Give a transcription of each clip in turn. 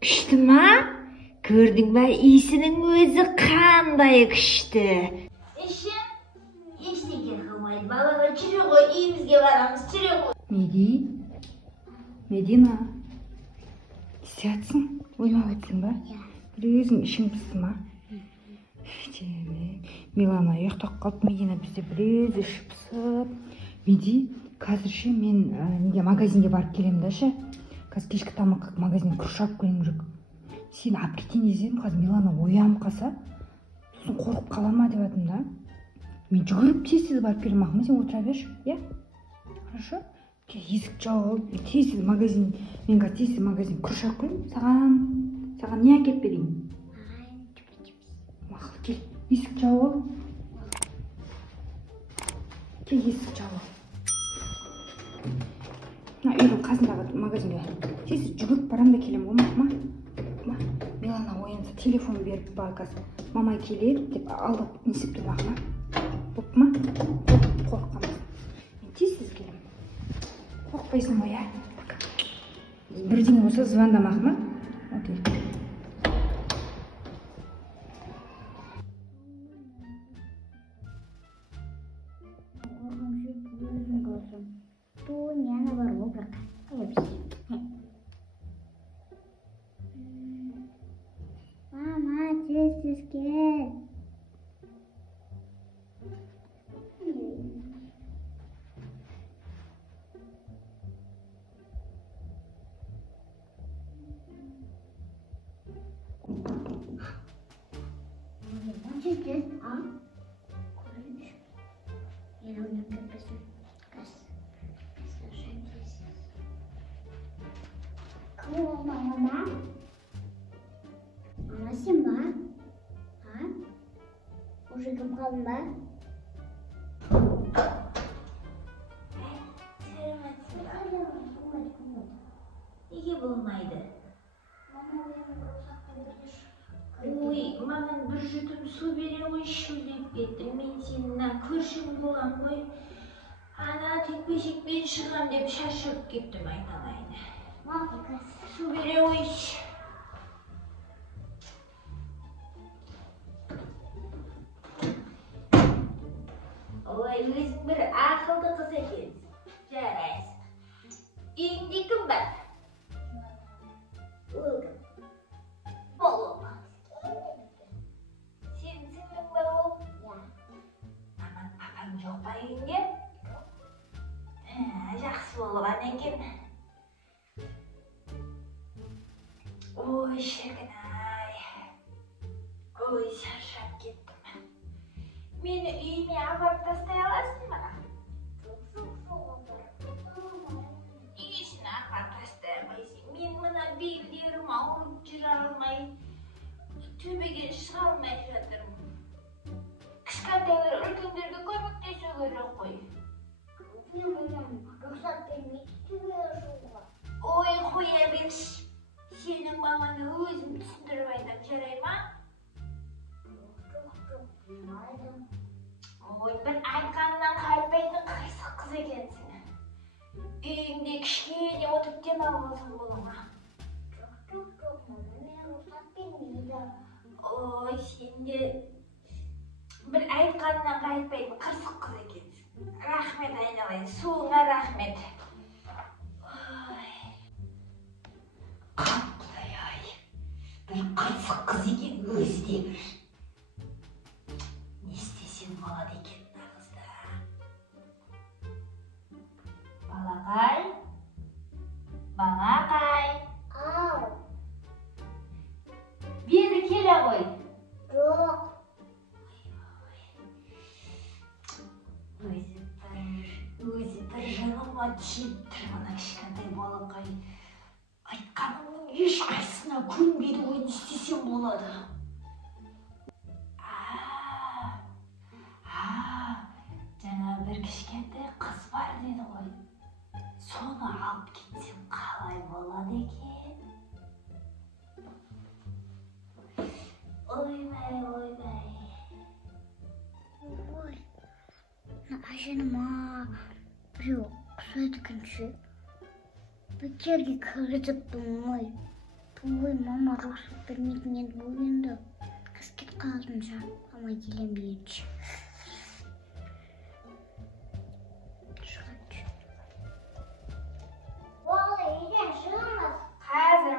Күштіма? Көрдің бә, исінің өзі қандай күшті. Ешен, ештеңе қылмайды. Балаға жүре ғой, үйімізге барамыз, жүре ғой. Медина, сиятсың, ойнап өтсің ба? Бір өзің ішің пысты ма? Милана ұйықтап қалып, Медина бізде бір өз іші пысып. Меди, қазірше мен магазинге барып келемін да ше. Қазір кешкі тамақ магазиннен күріш алып келуім керек. Сені алып кетейін десем, қазір Милана оянып қалса, сосын қорқып қала ма деп жатырмын да. Мен жүгіріп тез барып келемін, Ахмет, сен отыра берші, иә? Хорошо? Есік жауып, тез магазин, мен қазір тез магазин күріш алып келемін. Саған не әкеліп берейін? Мақұл, кел, есік жауып. Кел, есік жауып. Үйдің қасындағы магазинге тез жүгіріп барам да келем, ма? Милана оянса телефон беріп ба, қазір мамай келеді деп алдап несіп тұрмақ ма? Боп ма? Қорқамыз. Мен тез келем. Қорқпайсың ғой, ә? Бірдеңе болса звондамақ ма? Окей. Mama, tez gel. Tez, ha? Koymuş. Yine onun köpesi. Kıvı olma mama. Mama sen var? Ha? Уже кім қалдың ба? Неге болмайды? Ой, маған бір жұтым су бере ғой, шөлдеп кеттім. Мен сенің көршің болам ғой. Ана текпешекпен шығам деп шашып кеттім, айталайын. Су бере ғой. Ой, өзің бір ақылды қыз екенсің. Жарайсың. Үйіңде кім бар? Ол кім? Ол ма? Сенің сіңлің ба ол? Аман, папаң жоқ па үйіңде? Жақсы болған екен. Ой, шіркін-ай. Ой, шаршап кеттім. Мені үйіне апарып тастай аласың ба? Несін апарып тастай алмайсың? Мен мына белдерім ауырып жүре алмай, төбеге шыға алмай жатырмын. Кішкентайлар үлкендерге көмектесу керек қой. Рұқсат бермейді төбеге шығуға. Ой, қоя берші. Сенің маманы өзім түсіндіріп айтам, жарай ма? Ой, бір айтқанынан қайтпайтын қырсық қыз екенсің. Үйіңде кішкене отырып демалғансың болу ма? Жоқ, мен рұқсат бермейді. Ой, сен де бір айтқанынан қайтпайтын қырсық қыз екенсің. Рахмет айналайын, суыңа рахмет. Құдай-ай, бір қырсық қыз екен өзі де бір. Не істесем болады екен нағызда. Балақай, балақай. Ау. Бері келе ғой. Жоқ. Өзі бір жаныма тиіп тұр мына кішкентай балақай. Айтқанымның ешқайсысына көнбеді ғой, не істесем болады. Жаңа бір кішкентай қыз бар деді ғой. Соны алып кетсем қалай болады екен? Ойбай. Ой, ажыныма біреу ұқсайды екенше. Бекерге кіргізіппін ғой. Ой, мама рұқсат бермейтін еді бұл енді. Қыз кетіп қалдым жа. Мама келем бейінші. Ол, үйден шығыңыз. Қазір.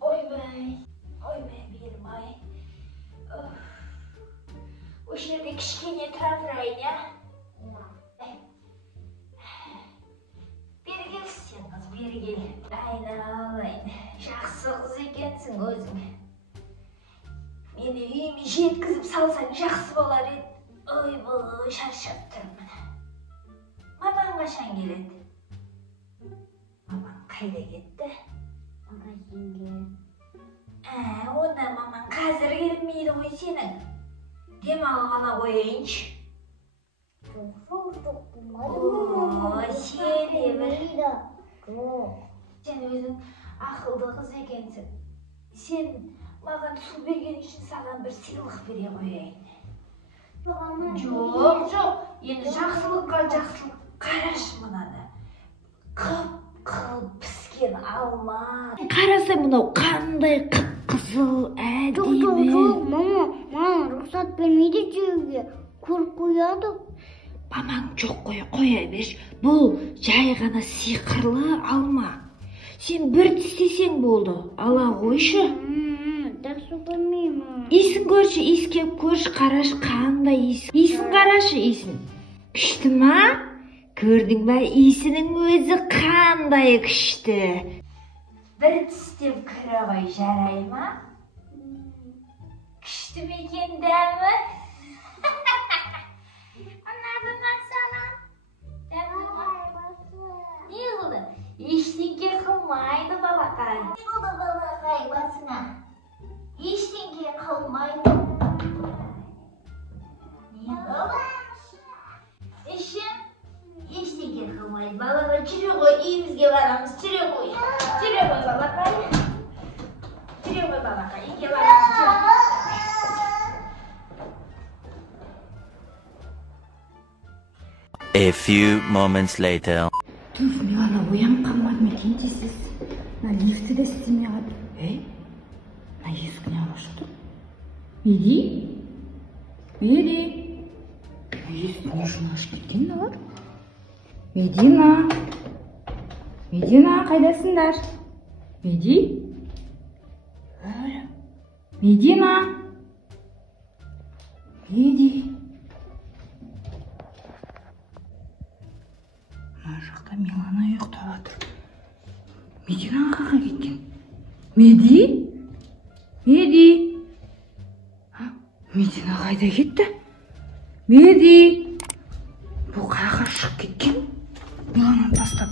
Ойбай, белім ай. Осы жерде кішкене тұра тұрайын, я? Бері кел сен қыз, бері кел. Айналайын, жақсы қыз екенсің өзің. Мені үйіме жеткізіп салсаң жақсы болар еді. Ойбай, шаршап тұрмын. Мамаң қашан келеді? Мамаң қайда кетті? Магазинге. Онда мамаң қазір келмейді ғой сенің. Демалып ала қояйыншы. Жоқ, О, сен де бір. Жоқ. Сен өзің ақылды қыз екенсің. Сен маған су берген үшін саған бір сыйлық бере қояйын. Жоқ. Енді жақсылыққа жақсылық. Қарашы мынаны. Қып піскен алма. Қарасай мынау қандай қып-қызыл әдемі. Жоқ, мама рұқсат бермейді жеуге. Көріп қояды. Мамаң жоқ қоя берші. Бұл жай ғана сиқырлы алма. Сен бір тістесең болды. Ала қойшы. Дұрыс көрмеймін. Иісін көрші, иіскеп көрші, қарашы қандай иіс. Иісін қарашы, иісін. Күшті ма? Көрдің бе, иісінің өзі қандай күшті. Бір тістеп кіре ғой, жарай ма? Күшті ме екен дәмі? Ұнады ма саған? Дәмі ма? Не болды? Ештеңке қылмайды балақай. Не болды балақай басыңа? Ештеңке қылмайды. Не болды? Ештеңке қылмайды. Балақай, жүре ғой, үйімізге барамыз. Жүре ғой балақай. Үйге барамыз. A few moments later. Түф, Милана оянып қалмадым екен дейсіз. Мына лифті де істемей қалды. Мына есік не ашық? Меди? Есік не үшін ашып кеткен олар? Медина, қайдасыңдар? Медина. Мына жақта Милана ұйықтап отыр. Медина қайда кеткен? Медина қайда кетті? Бұл қайда шығып кеткен? Милананы тастап.